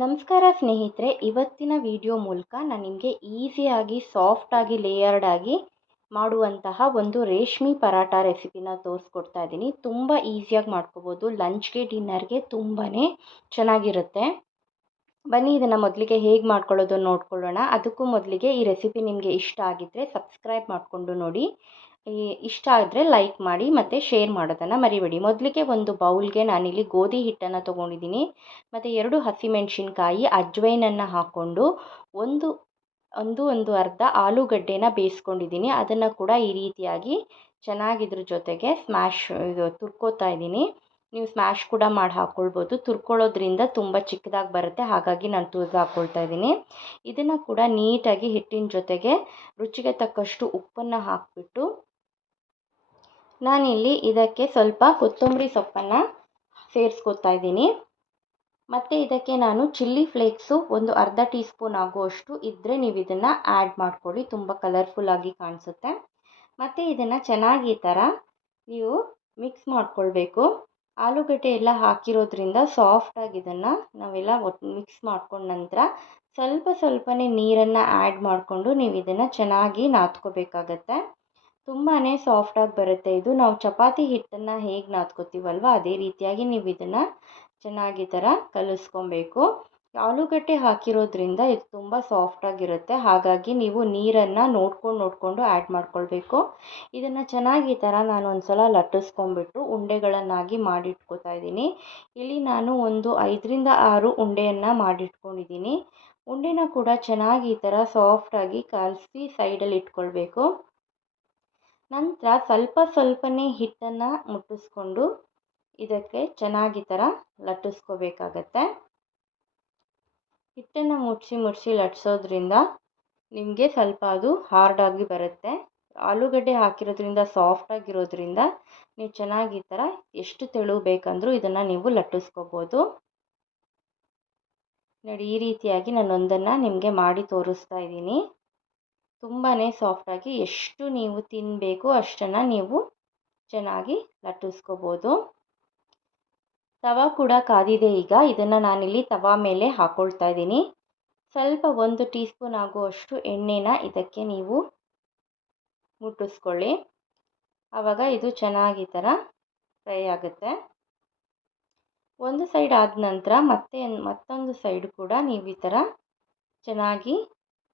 ನಮಸ್ಕಾರ ಸ್ನೇಹಿತರೆ, ಇವತ್ತಿನ ವಿಡಿಯೋ ಮೂಲಕ ನಾನು ನಿಮಗೆ ಈಸಿಯಾಗಿ ಸಾಫ್ಟಾಗಿ ಲೇಯರ್ಡ್ ಆಗಿ ಮಾಡುವಂತಹ ಒಂದು ರೇಷ್ಮೆ ಪರಾಟ ರೆಸಿಪಿನ ತೋರಿಸ್ಕೊಡ್ತಾ ಇದ್ದೀನಿ. ತುಂಬ ಈಸಿಯಾಗಿ ಮಾಡ್ಕೋಬೋದು. ಲಂಚ್ಗೆ ಡಿನ್ನರ್ಗೆ ತುಂಬಾ ಚೆನ್ನಾಗಿರುತ್ತೆ. ಬನ್ನಿ ಇದನ್ನು ಮೊದಲಿಗೆ ಹೇಗೆ ಮಾಡ್ಕೊಳ್ಳೋದು ನೋಡ್ಕೊಳ್ಳೋಣ. ಅದಕ್ಕೂ ಮೊದಲಿಗೆ ಈ ರೆಸಿಪಿ ನಿಮಗೆ ಇಷ್ಟ ಆಗಿದ್ದರೆ ಸಬ್ಸ್ಕ್ರೈಬ್ ಮಾಡಿಕೊಂಡು ನೋಡಿ. ಇಷ್ಟ ಆದರೆ ಲೈಕ್ ಮಾಡಿ ಮತ್ತು ಶೇರ್ ಮಾಡೋದನ್ನು ಮರಿಬೇಡಿ. ಮೊದಲಿಗೆ ಒಂದು ಬೌಲ್ಗೆ ನಾನಿಲ್ಲಿ ಗೋಧಿ ಹಿಟ್ಟನ್ನು ತೊಗೊಂಡಿದ್ದೀನಿ ಮತ್ತು 2 ಹಸಿಮೆಣಸಿನ್ಕಾಯಿ, ಅಜ್ವೈನನ್ನು ಹಾಕ್ಕೊಂಡು ಒಂದು ಅರ್ಧ ಆಲೂಗಡ್ಡೆನ ಬೇಯಿಸ್ಕೊಂಡಿದ್ದೀನಿ. ಅದನ್ನು ಕೂಡ ಈ ರೀತಿಯಾಗಿ ಚೆನ್ನಾಗಿ ಇದ್ರ ಜೊತೆಗೆ ತುರ್ಕೋತಾ ಇದ್ದೀನಿ. ನೀವು ಸ್ಮ್ಯಾಶ್ ಕೂಡ ಮಾಡಿ ಹಾಕ್ಕೊಳ್ಬೋದು. ತುರ್ಕೊಳ್ಳೋದ್ರಿಂದ ತುಂಬ ಚಿಕ್ಕದಾಗಿ ಬರುತ್ತೆ, ಹಾಗಾಗಿ ನಾನು ತುರಿದು ಹಾಕ್ಕೊಳ್ತಾ ಇದ್ದೀನಿ. ಇದನ್ನು ಕೂಡ ನೀಟಾಗಿ ಹಿಟ್ಟಿನ ಜೊತೆಗೆ ರುಚಿಗೆ ತಕ್ಕಷ್ಟು ಉಪ್ಪನ್ನು ಹಾಕಿಬಿಟ್ಟು ನಾನಿಲ್ಲಿ ಇದಕ್ಕೆ ಸ್ವಲ್ಪ ಕೊತ್ತಂಬರಿ ಸೊಪ್ಪನ್ನು ಸೇರಿಸ್ಕೊತಾ ಇದ್ದೀನಿ. ಮತ್ತು ಇದಕ್ಕೆ ನಾನು ಚಿಲ್ಲಿ ಫ್ಲೇಕ್ಸು ಒಂದು ಅರ್ಧ ಟೀ ಸ್ಪೂನ್ ಆಗುವಷ್ಟು ಇದ್ದರೆ ನೀವು ಇದನ್ನು ಆ್ಯಡ್ ಮಾಡ್ಕೊಳ್ಳಿ, ತುಂಬ ಕಲರ್ಫುಲ್ಲಾಗಿ ಕಾಣಿಸುತ್ತೆ. ಮತ್ತು ಇದನ್ನು ಚೆನ್ನಾಗಿ ಈ ಥರ ನೀವು ಮಿಕ್ಸ್ ಮಾಡ್ಕೊಳ್ಬೇಕು. ಆಲೂಗಡ್ಡೆ ಎಲ್ಲ ಹಾಕಿರೋದ್ರಿಂದ ಸಾಫ್ಟಾಗಿ ಇದನ್ನು ನಾವೆಲ್ಲ ಮಿಕ್ಸ್ ಮಾಡ್ಕೊಂಡ ನಂತರ ಸ್ವಲ್ಪನೇ ನೀರನ್ನು ಆ್ಯಡ್ ಮಾಡಿಕೊಂಡು ನೀವು ಇದನ್ನು ಚೆನ್ನಾಗಿ ನಾದ್ಕೋಬೇಕಾಗತ್ತೆ. ತುಂಬಾ ಸಾಫ್ಟಾಗಿ ಬರುತ್ತೆ ಇದು. ನಾವು ಚಪಾತಿ ಹಿಟ್ಟನ್ನು ಹೇಗೆ ನಾದ್ಕೋತೀವಲ್ವ ಅದೇ ರೀತಿಯಾಗಿ ನೀವು ಇದನ್ನು ಚೆನ್ನಾಗಿ ಥರ ಕಲಿಸ್ಕೊಬೇಕು. ಆಲೂಗಡ್ಡೆ ಹಾಕಿರೋದ್ರಿಂದ ಇದು ತುಂಬ ಸಾಫ್ಟಾಗಿರುತ್ತೆ, ಹಾಗಾಗಿ ನೀವು ನೀರನ್ನು ನೋಡಿಕೊಂಡು ಆ್ಯಡ್ ಮಾಡ್ಕೊಳ್ಬೇಕು. ಇದನ್ನು ಚೆನ್ನಾಗಿ ಈ ಥರ ನಾನು ಒಂದು ಸಲ ಲಟ್ಟಿಸ್ಕೊಂಡ್ಬಿಟ್ಟು ಉಂಡೆಗಳನ್ನಾಗಿ ಮಾಡಿಟ್ಕೋತಾ ಇದ್ದೀನಿ. ಇಲ್ಲಿ ನಾನು ಒಂದು 5ರಿಂದ 6 ಉಂಡೆಯನ್ನು ಮಾಡಿಟ್ಕೊಂಡಿದ್ದೀನಿ. ಉಂಡೆನ ಕೂಡ ಚೆನ್ನಾಗಿ ಈ ಥರ ಸಾಫ್ಟಾಗಿ ಕಲಸಿ ಸೈಡಲ್ಲಿ ಇಟ್ಕೊಳ್ಬೇಕು. ನಂತರ ಸ್ವಲ್ಪನೇ ಹಿಟ್ಟನ್ನು ಮುಟ್ಟಿಸ್ಕೊಂಡು ಇದಕ್ಕೆ ಚೆನ್ನಾಗಿ ಥರ ಲಟ್ಟಿಸ್ಕೋಬೇಕಾಗತ್ತೆ. ಹಿಟ್ಟನ್ನು ಮುಟ್ಟಿಸಿ ಲಟ್ಟಿಸೋದ್ರಿಂದ ನಿಮಗೆ ಸ್ವಲ್ಪ ಅದು ಹಾರ್ಡಾಗಿ ಬರುತ್ತೆ. ಆಲೂಗಡ್ಡೆ ಹಾಕಿರೋದ್ರಿಂದ ಸಾಫ್ಟಾಗಿರೋದ್ರಿಂದ ನೀವು ಚೆನ್ನಾಗಿ ಈ ಥರ ಎಷ್ಟು ತೆಳು ಬೇಕಂದ್ರೂ ಇದನ್ನು ನೀವು ಲಟ್ಟಿಸ್ಕೋಬೋದು. ನೋಡಿ, ಈ ರೀತಿಯಾಗಿ ನಾನು ಒಂದನ್ನು ನಿಮಗೆ ಮಾಡಿ ತೋರಿಸ್ತಾ ಇದ್ದೀನಿ. ತುಂಬಾ ಸಾಫ್ಟಾಗಿ ಎಷ್ಟು ನೀವು ತಿನ್ನಬೇಕು ಅಷ್ಟನ್ನು ನೀವು ಚೆನ್ನಾಗಿ ಲಟ್ಟಿಸ್ಕೋಬೋದು. ತವಾ ಕೂಡ ಕಾದಿದೆ. ಈಗ ಇದನ್ನು ನಾನಿಲ್ಲಿ ತವಾ ಮೇಲೆ ಹಾಕ್ಕೊಳ್ತಾ ಇದ್ದೀನಿ. ಸ್ವಲ್ಪ 1 ಟೀ ಸ್ಪೂನ್ ಆಗುವಷ್ಟು ಎಣ್ಣೆನ ಇದಕ್ಕೆ ನೀವು ಮುಟ್ಟಿಸ್ಕೊಳ್ಳಿ. ಆವಾಗ ಇದು ಚೆನ್ನಾಗಿ ಥರ ಫ್ರೈ ಆಗುತ್ತೆ. ಒಂದು ಸೈಡ್ ಆದ ನಂತರ ಮತ್ತೊಂದು ಸೈಡ್ ಕೂಡ ನೀವು ಈ ಥರ ಚೆನ್ನಾಗಿ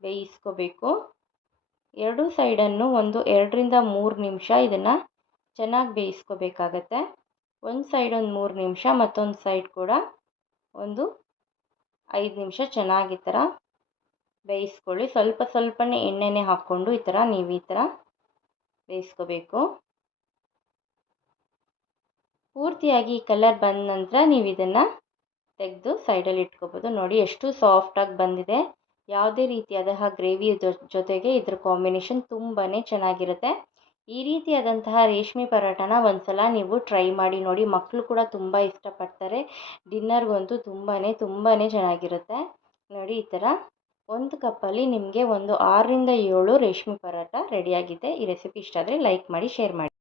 ಬೇಯಿಸ್ಕೋಬೇಕು. 2 ಸೈಡನ್ನು ಒಂದು 2ರಿಂದ 3 ನಿಮಿಷ ಇದನ್ನು ಚೆನ್ನಾಗಿ ಬೇಯಿಸ್ಕೋಬೇಕಾಗತ್ತೆ. ಒಂದು ಸೈಡ್ ಒಂದು 3 ನಿಮಿಷ, ಮತ್ತೊಂದು ಸೈಡ್ ಕೂಡ ಒಂದು 5 ನಿಮಿಷ ಚೆನ್ನಾಗಿ ಈ ಥರ ಬೇಯಿಸ್ಕೊಳ್ಳಿ. ಸ್ವಲ್ಪನೇ ಎಣ್ಣೆನೇ ಹಾಕ್ಕೊಂಡು ಈ ಥರ ನೀವು ಈ ಥರ ಬೇಯಿಸ್ಕೋಬೇಕು. ಪೂರ್ತಿಯಾಗಿ ಕಲರ್ ಬಂದ ನಂತರ ನೀವು ಇದನ್ನು ತೆಗೆದು ಸೈಡಲ್ಲಿ ಇಟ್ಕೋಬೋದು. ನೋಡಿ ಎಷ್ಟು ಸಾಫ್ಟಾಗಿ ಬಂದಿದೆ. ಯಾವುದೇ ರೀತಿಯಾದಂತಹ ಗ್ರೇವಿ ಜೊತೆಗೆ ಇದ್ರ ಕಾಂಬಿನೇಷನ್ ತುಂಬಾ ಚೆನ್ನಾಗಿರುತ್ತೆ. ಈ ರೀತಿಯಾದಂತಹ ರೇಷ್ಮೆ ಪರಾಟನ ಒಂದು ಸಲ ನೀವು ಟ್ರೈ ಮಾಡಿ ನೋಡಿ. ಮಕ್ಕಳು ಕೂಡ ತುಂಬ ಇಷ್ಟಪಡ್ತಾರೆ. ಡಿನ್ನರ್ಗಂತೂ ತುಂಬಾ ಚೆನ್ನಾಗಿರುತ್ತೆ. ನೋಡಿ, ಈ ಥರ ಒಂದು ಕಪ್ಪಲ್ಲಿ ನಿಮಗೆ ಒಂದು 6ರಿಂದ 7 ರೇಷ್ಮೆ ಪರಾಟ ರೆಡಿಯಾಗಿದೆ. ಈ ರೆಸಿಪಿ ಇಷ್ಟ ಆದರೆ ಲೈಕ್ ಮಾಡಿ, ಶೇರ್ ಮಾಡಿ.